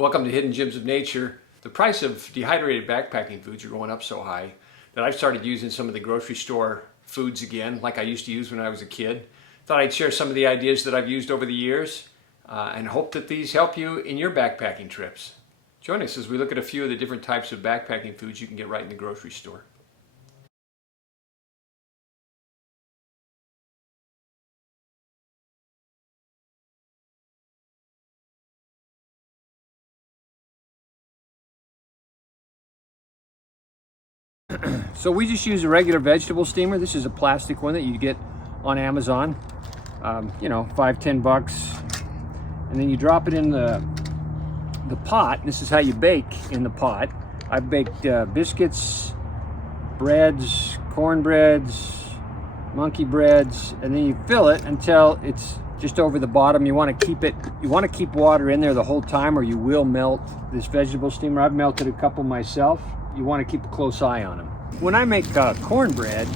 Welcome to Hidden Gems of Nature. The price of dehydrated backpacking foods are going up so high that I've started using some of the grocery store foods again, like I used to use when I was a kid. Thought I'd share some of the ideas that I've used over the years and hope that these help you in your backpacking trips. Join us as we look at a few of the different types of backpacking foods you can get right in the grocery store. So we just use a regular vegetable steamer. This is a plastic one that you get on Amazon. $5-10, and then you drop it in the pot. This is how you bake in the pot. I've baked biscuits, breads, cornbreads, monkey breads, and then you fill it until it's just over the bottom. You want to keep water in there the whole time, or you will melt this vegetable steamer. I've melted a couple myself. You want to keep a close eye on them. When I make cornbread,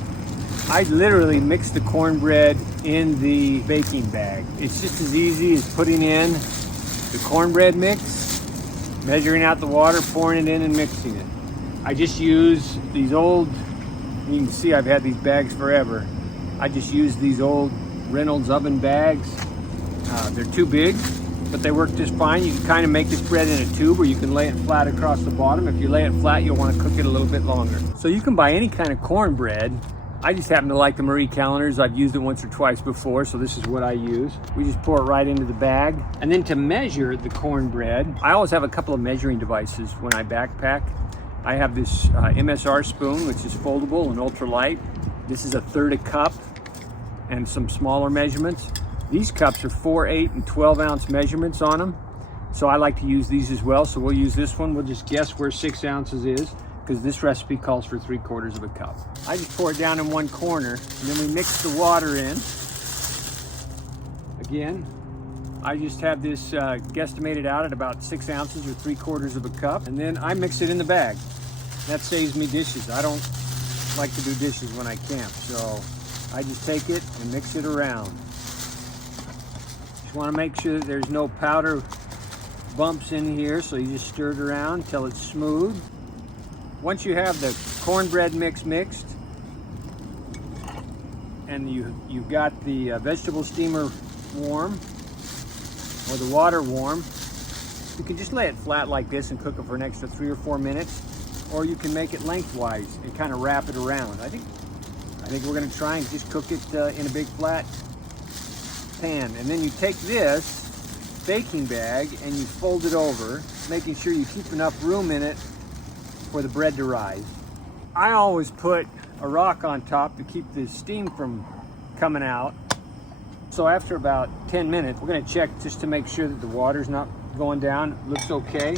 I literally mix the cornbread in the baking bag. It's just as easy as putting in the cornbread mix, measuring out the water, pouring it in and mixing it. I just use these old, you can see I've had these bags forever. I just use these old Reynolds oven bags. They're too big, but they work just fine. You can kind of make this bread in a tube, or you can lay it flat across the bottom. If you lay it flat, you'll want to cook it a little bit longer. So you can buy any kind of cornbread. I just happen to like the Marie Callender's. I've used it once or twice before, so this is what I use. We just pour it right into the bag. And then to measure the cornbread, I always have a couple of measuring devices when I backpack. I have this MSR spoon, which is foldable and ultralight. This is 1/3 cup and some smaller measurements. These cups are 4, 8, and 12 ounce measurements on them. So I like to use these as well. So we'll use this one. We'll just guess where 6 ounces is, because this recipe calls for 3/4 of a cup. I just pour it down in one corner, and then we mix the water in. Again, I just have this guesstimated out at about 6 ounces or 3/4 of a cup, and then I mix it in the bag. That saves me dishes. I don't like to do dishes when I camp, so I just take it and mix it around. Just want to make sure that there's no powder bumps in here, so you just stir it around until it's smooth. Once you have the cornbread mix mixed, and you've got the vegetable steamer warm, or the water warm, you can just lay it flat like this and cook it for an extra 3 or 4 minutes, or you can make it lengthwise and kind of wrap it around. I think we're going to try and just cook it in a big flat pan. And then you take this baking bag and you fold it over, making sure you keep enough room in it for the bread to rise. I always put a rock on top to keep the steam from coming out. So after about 10 minutes, we're going to check just to make sure that the water's not going down. It looks okay.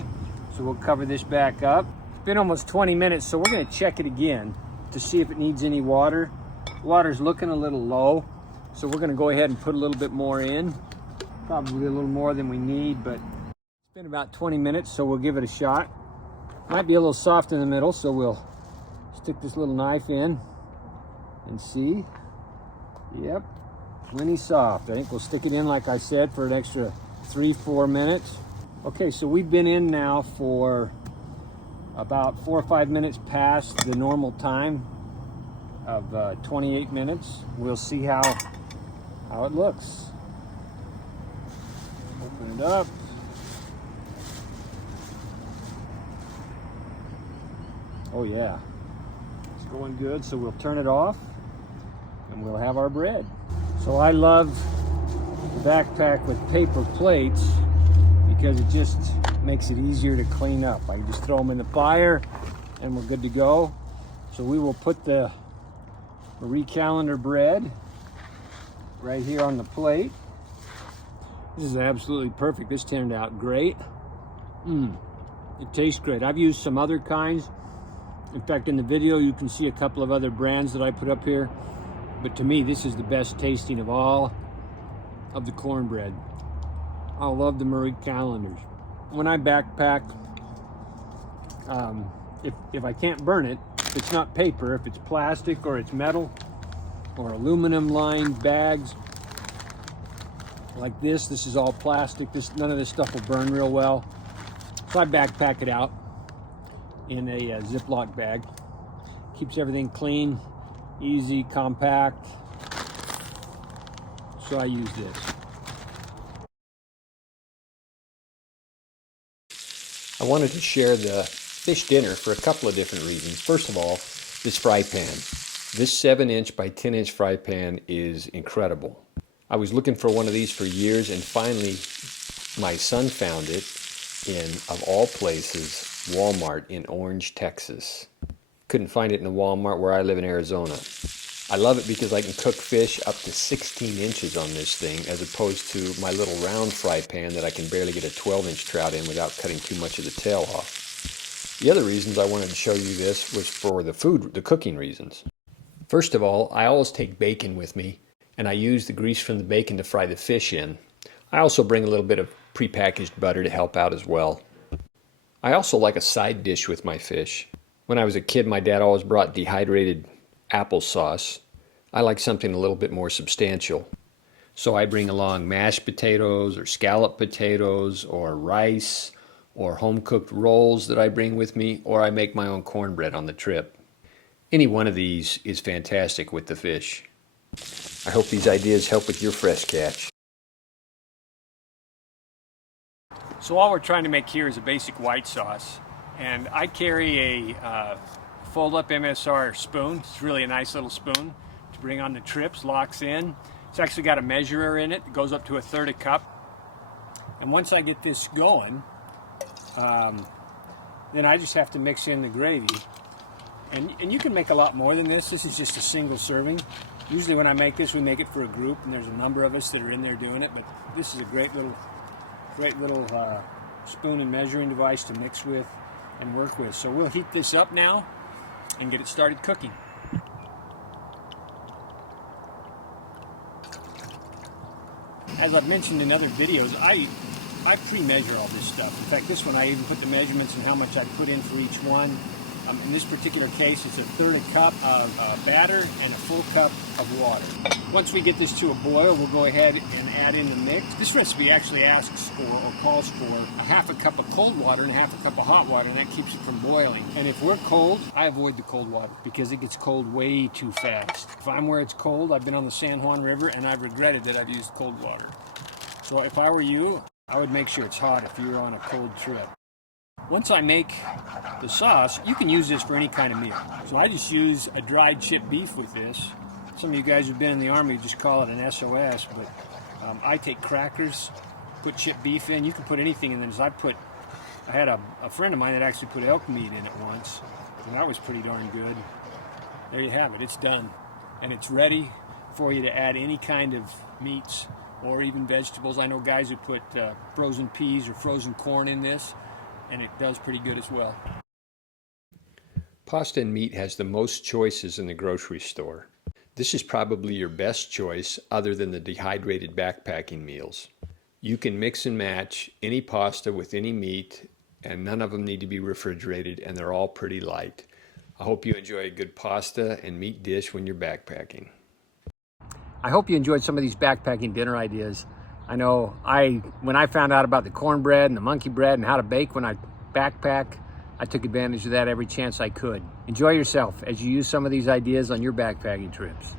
So we'll cover this back up. It's been almost 20 minutes, so we're going to check it again to see if it needs any water. The water's looking a little low, so we're going to go ahead and put a little bit more in. Probably a little more than we need, but it's been about 20 minutes, so we'll give it a shot. Might be a little soft in the middle, so we'll stick this little knife in and see. Yep, plenty soft. I think we'll stick it in, like I said, for an extra 3-4 minutes. Okay, so we've been in now for about 4 or 5 minutes past the normal time of 28 minutes. We'll see how it looks. Open it up. Oh yeah, it's going good. So we'll turn it off and we'll have our bread. So I love the backpack with paper plates because it just makes it easier to clean up. I can just throw them in the fire and we're good to go. So we will put the Marie Callender bread right here on the plate. This is absolutely perfect. This turned out great. It tastes great. I've used some other kinds. In fact, in the video, you can see a couple of other brands that I put up here. But to me, this is the best tasting of all of the cornbread. I love the Marie Callender's. When I backpack, if I can't burn it, if it's not paper, if it's plastic or it's metal or aluminum lined bags like this is all plastic. None of this stuff will burn real well. So I backpack it out in a Ziploc bag. Keeps everything clean, easy, compact. So I use this. I wanted to share the fish dinner for a couple of different reasons. First of all, this fry pan. This 7-inch by 10-inch fry pan is incredible. I was looking for one of these for years, and finally my son found it in, of all places, Walmart in Orange, Texas. Couldn't find it in a Walmart where I live in Arizona. I love it because I can cook fish up to 16 inches on this thing, as opposed to my little round fry pan that I can barely get a 12-inch trout in without cutting too much of the tail off. The other reasons I wanted to show you this was for the cooking reasons. First of all, I always take bacon with me, and I use the grease from the bacon to fry the fish in. I also bring a little bit of prepackaged butter to help out as well. I also like a side dish with my fish. When I was a kid, my dad always brought dehydrated applesauce. I like something a little bit more substantial. So I bring along mashed potatoes or scalloped potatoes or rice or home-cooked rolls that I bring with me, or I make my own cornbread on the trip. Any one of these is fantastic with the fish. I hope these ideas help with your fresh catch. So all we're trying to make here is a basic white sauce. And I carry a fold-up MSR spoon. It's really a nice little spoon to bring on the trips, locks in. It's actually got a measurer in it. It goes up to 1/3 cup. And once I get this going, then I just have to mix in the gravy. And you can make a lot more than this. This is just a single serving. Usually when I make this, we make it for a group, and there's a number of us that are in there doing it. But this is a great little spoon and measuring device to mix with and work with. So we'll heat this up now and get it started cooking. As I've mentioned in other videos, I pre-measure all this stuff. In fact, this one I even put the measurements and how much I put in for each one. In this particular case, it's 1/3 cup of batter and a full cup of water. Once we get this to a boil, we'll go ahead and add in the mix. This recipe actually asks for, or calls for, 1/2 cup of cold water and 1/2 cup of hot water, and that keeps it from boiling. And if we're cold, I avoid the cold water because it gets cold way too fast. If I'm where it's cold, I've been on the San Juan River, and I've regretted that I've used cold water. So if I were you, I would make sure it's hot if you were on a cold trip. Once I make the sauce, you can use this for any kind of meal. So I just use a dried chipped beef with this. Some of you guys who've been in the Army just call it an SOS, but I take crackers, put chipped beef in. You can put anything in this. I had a friend of mine that actually put elk meat in it once, and that was pretty darn good. There you have it. It's done. And it's ready for you to add any kind of meats or even vegetables. I know guys who put frozen peas or frozen corn in this, and it does pretty good as well. Pasta and meat has the most choices in the grocery store. This is probably your best choice other than the dehydrated backpacking meals. You can mix and match any pasta with any meat, and none of them need to be refrigerated, and they're all pretty light. I hope you enjoy a good pasta and meat dish when you're backpacking. I hope you enjoyed some of these backpacking dinner ideas. I know when I found out about the cornbread and the monkey bread and how to bake when I backpack, I took advantage of that every chance I could. Enjoy yourself as you use some of these ideas on your backpacking trips.